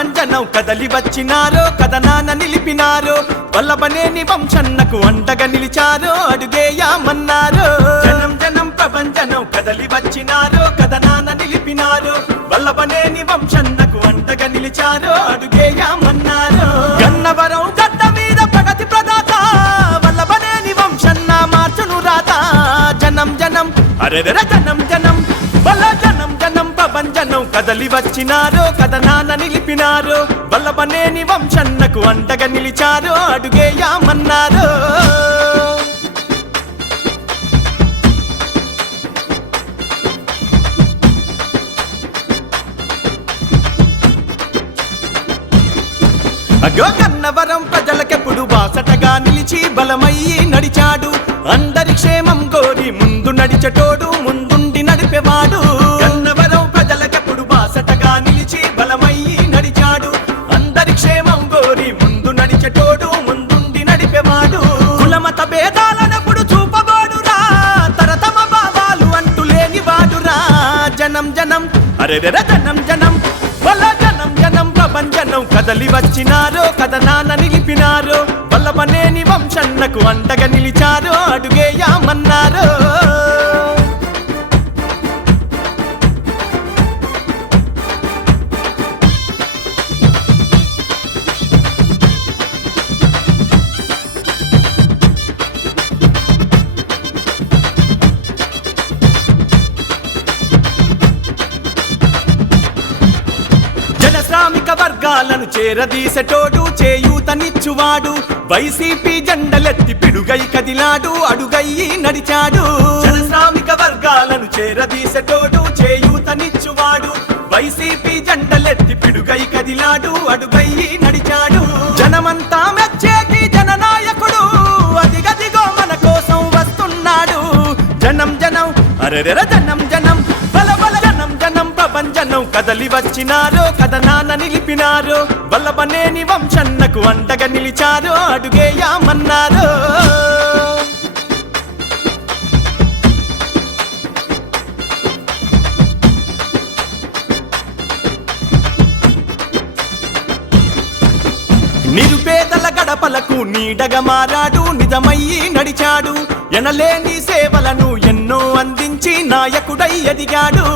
ప్రపంచనం కదలి వచ్చినారో కథనాన నిలిపినారో వల్లభనేని వంశన్నకు అండగా నిలిచారో అడుగేయామన్నారో జనం జనం ప్రపంచనం కదలి వచ్చినారో కథనాన నిలిపినారో వల్లభనేని వంశన్నకు అండగా నిలిచారో అడుగేయామన్నారో గన్నవరం గడ్డ మీద ప్రగతి ప్రదాత వల్లభనేని వంశన్న మార్చును రాత. జనం జనం అరెరెర జనం జనం వల్ల జనం జనం కదలి వచ్చినారో కథనాన నిలిపినారో వల్లభనేని వంశన్నకు అండగా నిలిచారో అడుగేయామన్నారో అగో కన్నవరం ప్రజలకెప్పుడు బాసటగా నిలిచి బలమయ్యి నడిచాడు. అందరి క్షేమం కోరి ముందు నడిచటోడు అరెరెర జనం జనం వల్ల జనం జనం ప్రపంచనం కదలి వచ్చినారో కథనాన నిలిపినారో వల్లభనేని వంశన్నకు అండగా నిలిచారో అడుగేయామన్నారో జనశ్రామిక వర్గాలను చేరదీసెటోడు చేయూతనిచ్చువాడు. వైసీపీ జెండలెత్తి పిడుగై కదిలాడు అడుగయ్యి నడిచాడు. శ్రామిక వర్గాలను చేరదీసెటోడు చేయూతనిచ్చువాడు. వైసీపీ జెండలెత్తి పిడుగై కదిలాడు అడుగయ్యి నడిచాడు. జనమంతా మెచ్చేటి జననాయకుడు అదిగదిగో మన కోసం వస్తున్నాడు. జనం జనం అరెరెర జనం ప్రపంచనం కదలి వచ్చినారో కథనాన నిలిపినారో వల్లభనేని వంశన్నకు అండగా నిలిచారో అడుగేయామన్నారో. నిరుపేదల గడపలకు నీడగా మారాడు నిజమయ్యి నడిచాడు ఎనలేని సేవలను ఎన్నో అందించి నాయకుడై ఎదిగాడు.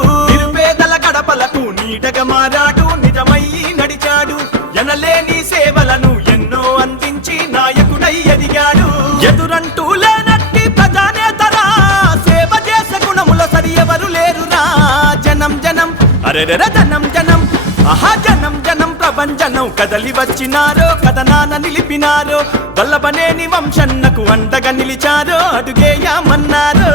పేదల గడపలకు నీడగా మారాడు నిజమయ్యి నడిచాడు. ఎనలేని సేవలను ఎన్నో అందించి నాయకుడై ఎదిగాడు. ఎదురంటూ లేనట్టి ప్రజానేతరా సేవ చేసే గుణముల సరి ఎవరు లేరురా. జనం జనం అరెరెర జనం జనం ఆహా జనం జనం ప్రపంచనం కదలి వచ్చినారో కథనాన నిలిపినారో వల్లభనేని వంశన్నకు అండగా నిలిచారో అడుగేయామన్నారు.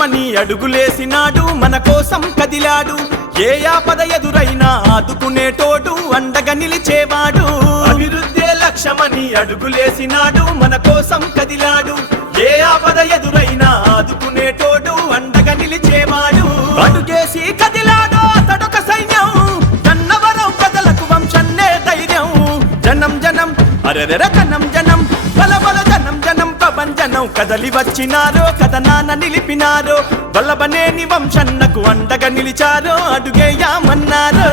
లక్ష్యమని అడుగులేసినాడు మన కోసం కదిలాడు. ఏ ఆపద ఎదురైనా ఆదుకునేటోడు అండగా నిలిచేవాడు. అభివృద్ధే లక్ష్యమని అడుగులేసినాడు మన కోసం కదిలాడు. ఏ ఆపద ఎదురైనా ఆదుకునేటోడు అండగా నిలిచేవాడు. అడుగేసి కదిలాడు అతడొక సైన్యం. జన్నవరం ప్రజలకు వంశన్నే ధైర్యం. జనం జనం అరెరెర జనం ప్రపంచనం కదలి వచ్చినారో కథనాన నిలిపినారో వల్లభనేని వంశన్నకు అండగా నిలిచారో అడుగేయామన్నారో.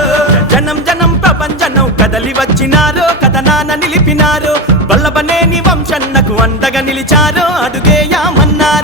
జనం జనం ప్రపంచనం కదలి వచ్చినారో కథనాన నిలిపినారో వల్లభనేని వంశన్నకు అండగా నిలిచారో అడుగేయామన్నారు.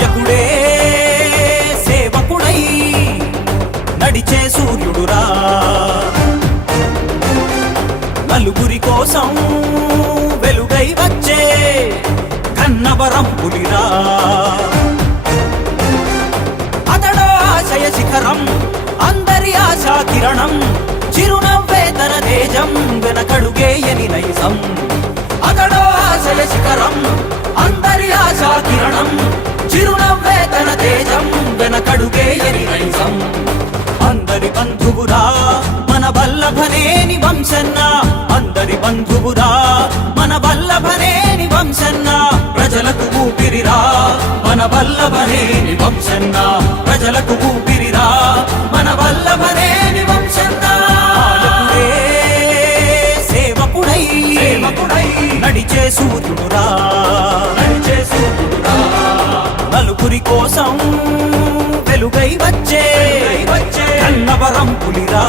నాయకుడే సేవకుడై నడిచే సూర్యుడురా. నలుగురి కోసం వెలుగై వచ్చే కన్నవరం పులిరా అతడో ఆశయ శిఖరం అందరి ఆశా కిరణం చిరునవ్వే తన తేజం వెనకడుగేయని నైజం. వంశన్న ప్రజలకు ఊపిరిరా. మన వల్లభనేని వంశన్న ప్రజలకు ఊపిరిరా. మన వల్లభనేని వంశన్న సేవకుడై నడిచే సూర్యుడురా. నడిచే సూర్యుడురా. నలుగురి కోసం వెలుగై వచ్చే వచ్చే. కన్నవరం పులిరా.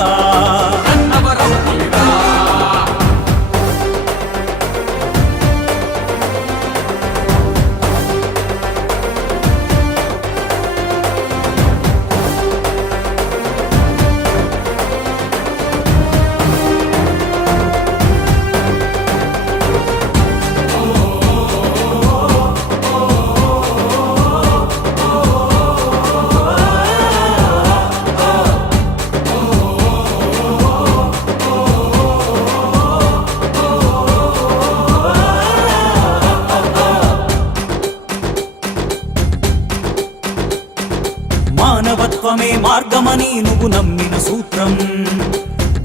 మార్గమని నువ్వు నమ్మిన సూత్రం.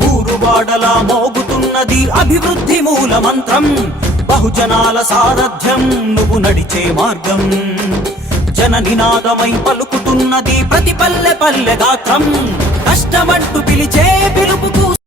ఊరువాడలా మోగుతున్నది అభివృద్ధి మూల మంత్రం బహుజనాల సారథ్యం నువ్వు నడిచే మార్గం. జన నినాదమై పలుకుతున్నది ప్రతి పల్లె పల్లె గాత్రం. కష్టమంటూ పిలిచే పిలుపుకు